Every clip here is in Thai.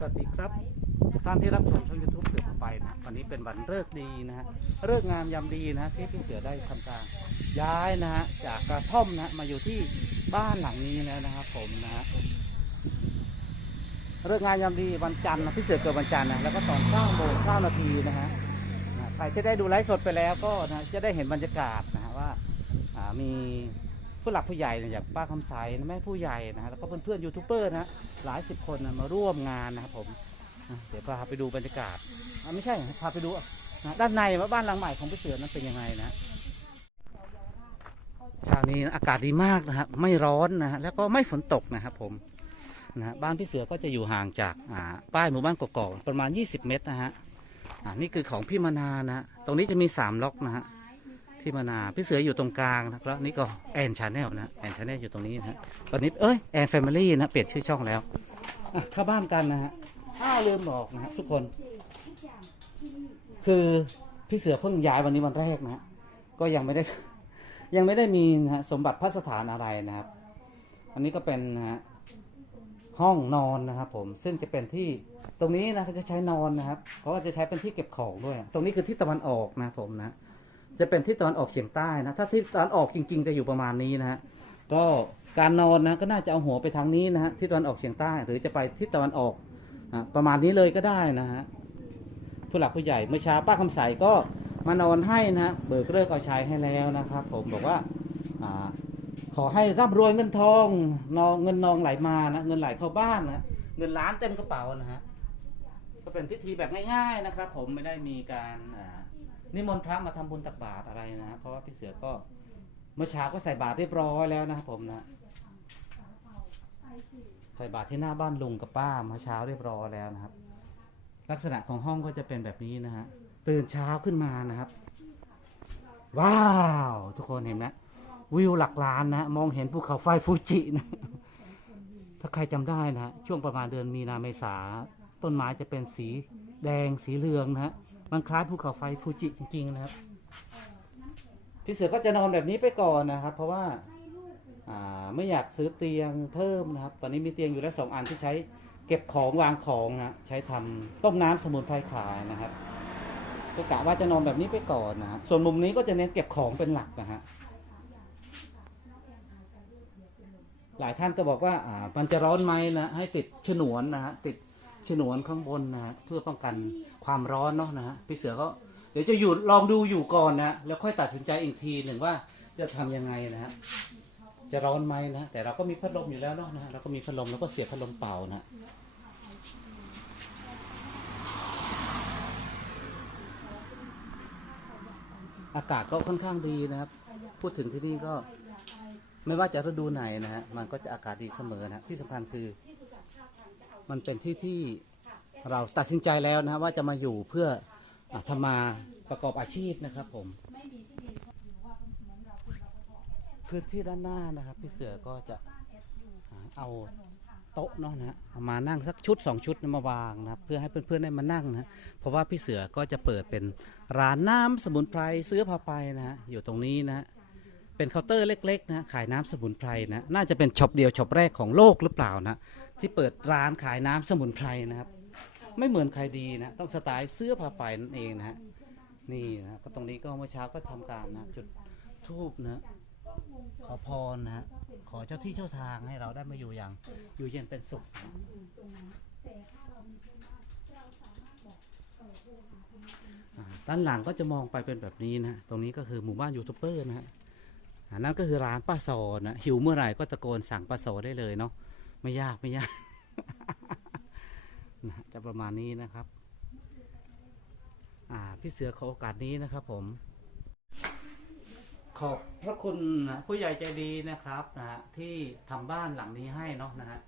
สวัสดีครับท่านที่รับชมช่องยูทูบเสือไปนะวันนี้เป็นวันเลิกดีนะฮะเลิกงามยามดีนะที่พี่เสือได้ทำการย้ายนะฮะจากกระท่อมนะมาอยู่ที่บ้านหลังนี้แล้วนะครับผมนะฮะเลิกงามยามดีวันจันทร์นะพี่เสือเกิดวันจันทร์นะแล้วก็ตอน9โมง9นาทีนะฮะใครที่ได้ดูไลฟ์สดไปแล้วก็นะจะได้เห็นบรรยากาศนะฮะว่ามี ผู้หลักผู้ใหญ่เนะอย่างป้าคำสนะแม่ผู้ใหญ่นะฮะแล้วก็เพื่อนๆยูทูบเบอร์นะฮะหลายสิบคนนะมาร่วมงานนะครับผมอะเดี๋ยวพาไปดูบรรยากาศอะไม่ใช่พาไปดูนะด้านในว่าบ้านหลังใหม่ของพี่เสือนั้นเป็นยังไงนะเช้านี้อากาศดีมากนะครับไม่ร้อนนะฮะแล้วก็ไม่ฝนตกนะครับผมนะฮะบ้านพี่เสือก็จะอยู่ห่างจากอ่าป้ายหมู่บ้านกอกๆประมาณ 20 เมตรนะฮะอ่านี่คือของพี่มานานะฮะตรงนี้จะมี 3 ล็อกนะฮะ พี่มานาพี่เสืออยู่ตรงกลางนะครับนี่ก็แอนชาแนลนะแอนชาแนลอยู่ตรงนี้นะตอนนี้เอ้ยแอนแฟมิลี่นะเปลี่ยนชื่อช่องแล้วเข้าบ้านกันนะฮะอ้าวลืมบอกนะฮะทุกคน คือพี่เสือเพิ่งย้ายวันนี้วันแรกนะฮะก็ยังไม่ได้ยังไม่ได้มีนะฮะสมบัติพัสถานอะไรนะครับ อันนี้ก็เป็นนะฮะห้องนอนนะครับผมซึ่งจะเป็นที่ตรงนี้นะเขาจะใช้นอนนะครับเพราะว่าจะใช้เป็นที่เก็บของด้วย ตรงนี้คือทิศตะวันออกนะผมนะ จะเป็นทิศตะวันออกเฉียงใต้นะ ถ้าทิศตะวันออกจริง ๆ จะอยู่ประมาณนี้นะฮะก็การนอนนะก็น่าจะเอาหัวไปทางนี้นะฮะทิศตะวันออกเฉียงใต้ หรือจะไปทิศตะวันออกประมาณนี้เลยก็ได้นะฮะผู้หลักผู้ใหญ่เมื่อเช้าป้าคำใสก็มานอนให้นะฮะเบิกเลิกเอาใช้ให้แล้วนะครับ ผมบอกว่าอ่าขอให้ร่ำรวยเงินทองนองเงินนองไหลมานะเงินไหลเข้าบ้านนะเงินล้านเต็มกระเป๋านะฮะ ก็เป็นพิธีแบบง่าย ๆนะครับ ผมไม่ได้มีการอ่านิมนต์พระมาทำบุญตักบาตรอะไรนะเพราะว่าพี่เสือก็เมื่อเช้าก็ใส่บาตรเรียบร้อยแล้วนะครับผมนะใส่บาตรที่หน้าบ้านลุงกับป้าเมื่อเช้าเรียบร้อยแล้วนะครับ ลักษณะของห้องก็จะเป็นแบบนี้นะฮะตื่นเช้าขึ้นมานะครับ ว้าว ทุกคนเห็นไหมวิวหลักล้านนะมองเห็นภูเขาไฟฟูจินะ ถ้าใครจำได้นะฮะช่วงประมาณเดือนมีนาเมษา ต้นไม้จะเป็นสีแดงสีเหลืองนะฮะมันคล้ายภูเขาไฟฟูจิจริงๆนะครับ พี่เสือก็จะนอนแบบนี้ไปก่อนนะครับ เพราะว่าอ่าไม่อยากซื้อเตียงเพิ่มนะครับ ตอนนี้มีเตียงอยู่แล้วสองอันที่ใช้เก็บของวางของนะใช้ทำต้มน้ำสมุนไพรขายนะครับก็กะว่าจะนอนแบบนี้ไปก่อนนะครับส่วนมุมนี้ก็จะเน้นเก็บของเป็นหลักนะฮะหลายท่านก็บอกว่าอ่ามันจะร้อนไหมนะให้ติดฉนวนนะฮะติด ฉนวนข้างบนนะฮะเพื่อป้องกันความร้อนเนาะนะฮะพี่เสือก็เดี๋ยวจะอยู่ลองดูอยู่ก่อนนะแล้วค่อยตัดสินใจอีกทีหนึ่งว่าจะทำยังไงนะฮะจะร้อนไหมนะแต่เราก็มีพัดลมอยู่แล้วเนาะนะเราก็มีพัดลมแล้วก็เสียบพัดลมเป่านะอากาศก็ค่อนข้างดีนะครับ พูดถึงที่นี่ก็ไม่ว่าจะฤดูไหนนะฮะมันก็จะอากาศดีเสมอนะที่สำคัญคือ มันเป็นที่ที่เราตัดสินใจแล้วนะว่าจะมาอยู่เพื่ออะทำมาประกอบอาชีพนะครับผมพื้นที่ด้านหน้านะครับ พี่เสือก็จะเอาโต๊ะเนาะนะฮะมานั่งสักชุดสองชุดมาวางนะครับเพื่อให้เพื่อนๆได้มานั่งนะเพราะว่าพี่เสือก็จะเปิดเป็นร้านน้ำสมุนไพรเสื้อผ้าไปนะฮะอยู่ตรงนี้นะฮะ เป็นเคาน์เตอร์เล็กๆนะขายน้ำสมุนไพรนะน่าจะเป็นช็อปเดียวช็อปแรกของโลกหรือเปล่านะที่เปิดร้านขายน้ำสมุนไพรนะครับ ไม่เหมือนใครดีนะต้องสไตล์เสื้อผ้าไปนั่นเองนะฮะนี่นะก็ตรงนี้ก็เมื่อเช้าก็ทำการนะจุดทูบนะขอพรนะฮะขอเจ้าที่เจ้าทางให้เราได้มาอยู่อย่าง อยู่เย็นเป็นสุขด้านหลังก็จะมองไปเป็นแบบนี้นะ ตรงนี้ก็คือหมู่บ้านยูทูบเบอร์นะฮะ นั่นก็คือร้านป้าโซนะหิวเมื่อไหร่ก็ตะโกนสั่งป้าโซได้เลยเนาะไม่ยากไม่ยากจะประมาณนี้นะครับ อ่าพี่เสือขอโอกาสนี้นะครับ ผม ขอบพระคุณผู้ใหญ่ใจดีนะครับนะฮะที่ทำบ้านหลังนี้ให้เนาะนะฮะ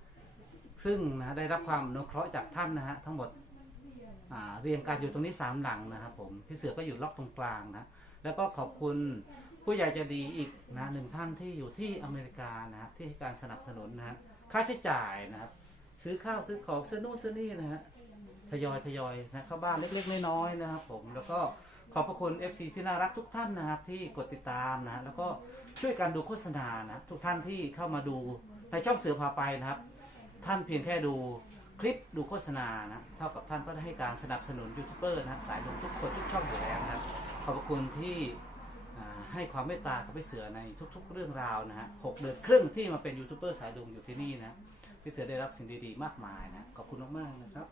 ซึ่งนะได้รับความอนุเคราะห์จากท่านนะฮะทั้งหมดอ่าเรียงกันอยู่ตรงนี้สามหลังนะครับผมพี่เสือก็อยู่ล็อกตรงกลางนะแล้วก็ขอบคุณ ผู้ใหญ่ใจดีอีกนะหนึ่งท่านที่อยู่ที่อเมริกานะที่ให้การสนับสนุนนะฮะค่าใช้จ่ายนะครับ ซื้อข้าวซื้อของซื้อนู่นซื้อนี่นะฮะทยอยทยอยนะเข้าบ้านเล็กๆน้อยๆนะครับผมแล้วก็ขอบพระคุณ FC ที่น่ารักทุกท่านนะครับที่กดติดตามนะแล้วก็ช่วยกันดูโฆษณานะทุกท่านที่เข้ามาดูในช่องเสือพาไปนะครับ ท่านเพียงแค่ดูคลิปดูโฆษณานะเท่ากับท่านก็ได้ให้การสนับสนุนยูทูบเบอร์นะสายลงทุกคนทุกช่องอยู่แล้วนะครับขอบพระคุณที่ ให้ความเมตตากับพี่เสือในทุก ๆ เรื่องราวนะฮะหกเดือนครึ่งที่มาเป็นยูทูบเบอร์สายลุงอยู่ที่นี่นะพี่เสือได้รับสิ่งดีๆมากมายนะขอบคุณมากๆนะครับ